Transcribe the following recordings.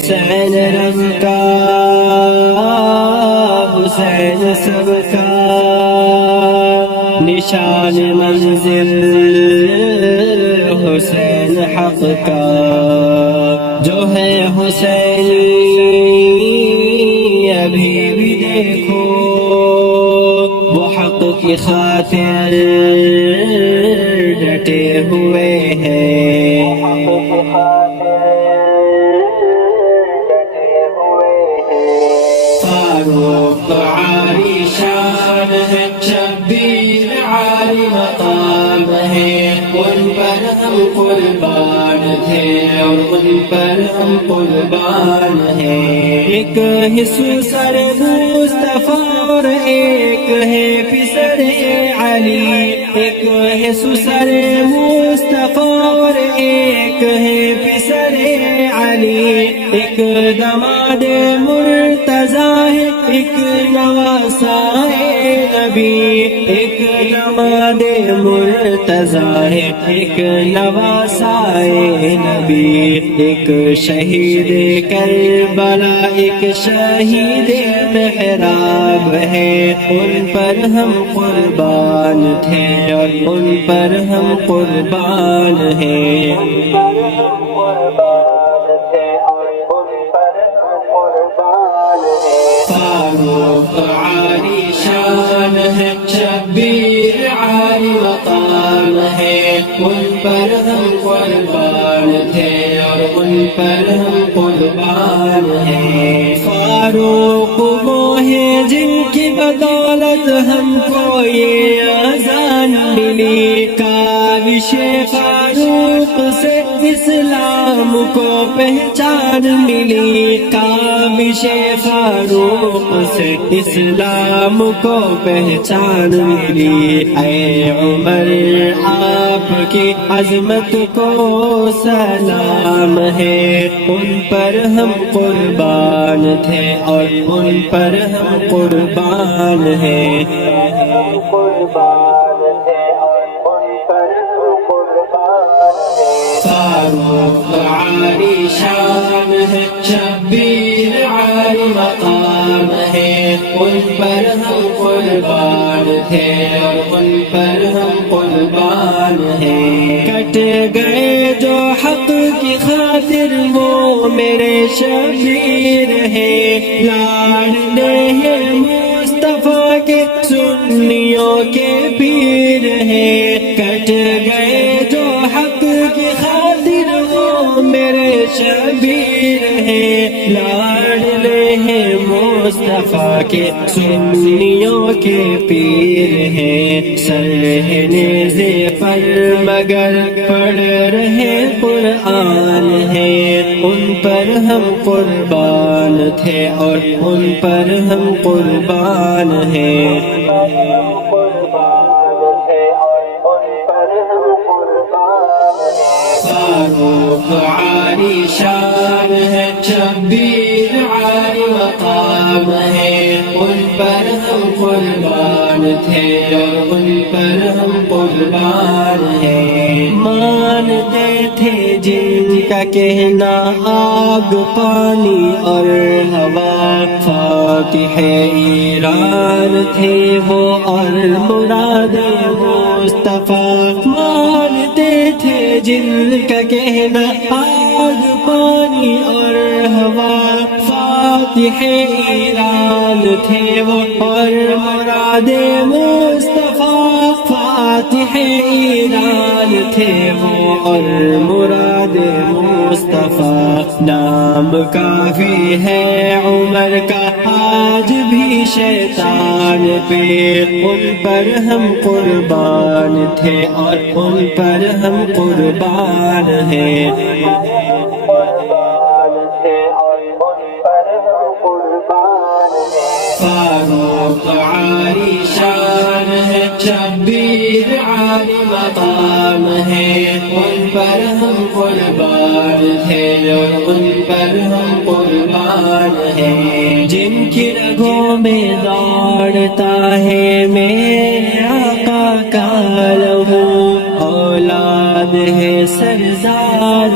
حسین رب کا حسین سب کا نشان منزل حسین حق کا جو ہے حسینی ابھی بھی دیکھو وہ حق کی خاطر ڈٹے ہوئے ہیں فاروق عالی شان ہے شبیر عالی مقام ہے ان پر ہم قربان تھے اور ان پر ہم قربان ہیں ایک ہے سر مصطفیٰ اور ایک ہے پسر علی ایک ہے سر مصطفیٰ اور ایک ہے پسر علی ایک دماد مرتضیٰ ہے ایک نواسہ نبی ایک دماد مرتضیٰ ہے ایک نواسہ نبی ایک شہید کربلا ایک شہید محراب ہے ان پر ہم قربان تھے اور ان پر ہم قربان ہیں فاروق عالی شان ہے شبیر عالی مقام ہے ان پر ہم قربان تھے اور ان پر ہم قربان ہیں فاروق وہ ہے جن کی بدولت ہم کو یہ اذان ملی کاوش فاروق سے اسلام کو پہچان ملی کاوش فاروق سے اسلام کو پہچان ملی اے عمر آپ کی عظمت کو سلام ہے ان پر ہم قربان تھے اور ان پر ہم قربان ہیں فاروق عالی شان ہے شبیر عالی مقام ہے ان پر ہم قربان تھے اور ان پر ہم قربان ہیں کٹ گئے جو حق کی خاطر وہ میرے شبیر ہے لاڈلے ہیں مصطفیٰ کے سنیوں کے پیر ہیں کٹ گئے جو حق کی خاطر وہ میرے شبیر ہیں لاڈلے ہیں مصطفیٰ کے سنیوں کے پیر ہیں سرہنیزے پر مگر پڑھ رہے قرآن ہیں ان پر ہم قربان تھے اور ان پر ہم قربان ہیں فاروق عالی شان ہے شبیر عالی مقام ہے ان پر ہم قربان تھے اور ان پر ہم قربان ہیں مانتے تھے جن کا کہنا آگ پانی اور ہوا فاتح ایران تھے وہ اور مراد مصطفیٰ مانتے تھے جن کا کہنا آگ پانی اور ہوا فاتح ایران تھے وہ اور مراد مصطفیٰ فاتح ایران تھے وہ اور مراد مصطفیٰ نام کافی ہے عمر کا آج بھی شیطان پہ ان پر ہم قربان تھے اور ان پر ہم قربان ہیں فاروق عالی شان ہے شبیر عالی مقام ہے ان پر ہم قربان تھے اور ان پر ہم قربان ہیں جن کی رگوں میں دوڑتا ہے میرے آقا کا لہو اولاد ہے سردار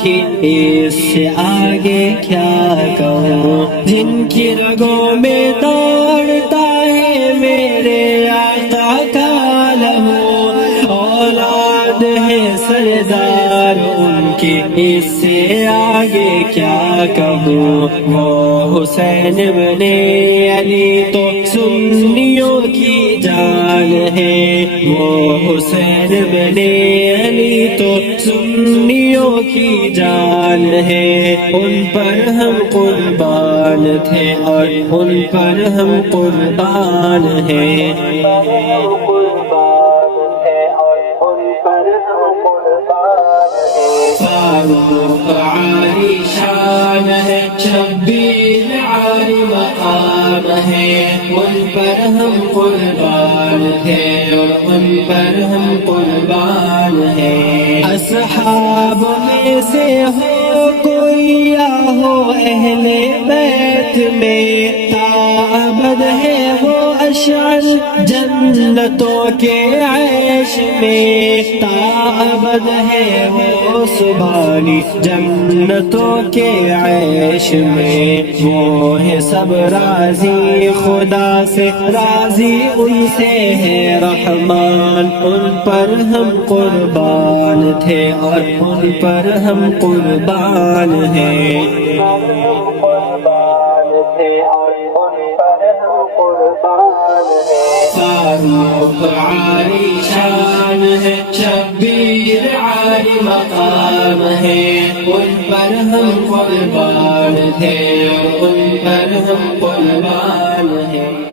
کی اس سے آگے کیا کہوں، جن کی رگوں میں دوڑتا ہے میرے آقا کا لہو، اولاد ہے سردار ان کی اس سے آگے کیا کہوں، وہ حسین بن علی تو سنیوں کی جان ہے، وہ حسین بن علی تو سنیوں کی جان ہے، ان پر ہم قربان تھے اور ان پر ہم قربان ہیں، فاروق عالی شان ہے، شبیر عالی مقام ہے، ان پر ہم قربان تھے اور ان پر ہم قربان ہیں، اصحاب میں سے ہو کوئی یا ہو اہل بیت میں، ابد ہے وہ اشعل جنتوں کے عیش میں، ابد ہے وہ سبحانی جنتوں کے عیش میں، وہ ہے سب راضی خدا سے، راضی ان سے ہے رحمان، ان پر ہم قربان تھے اور ان پر ہم قربان ہیں، فاروق عالی شان ہے، شبیر عالی مقام ہے، ان پر ہم قربان تھے اور ان پر ہم قربان ہیں۔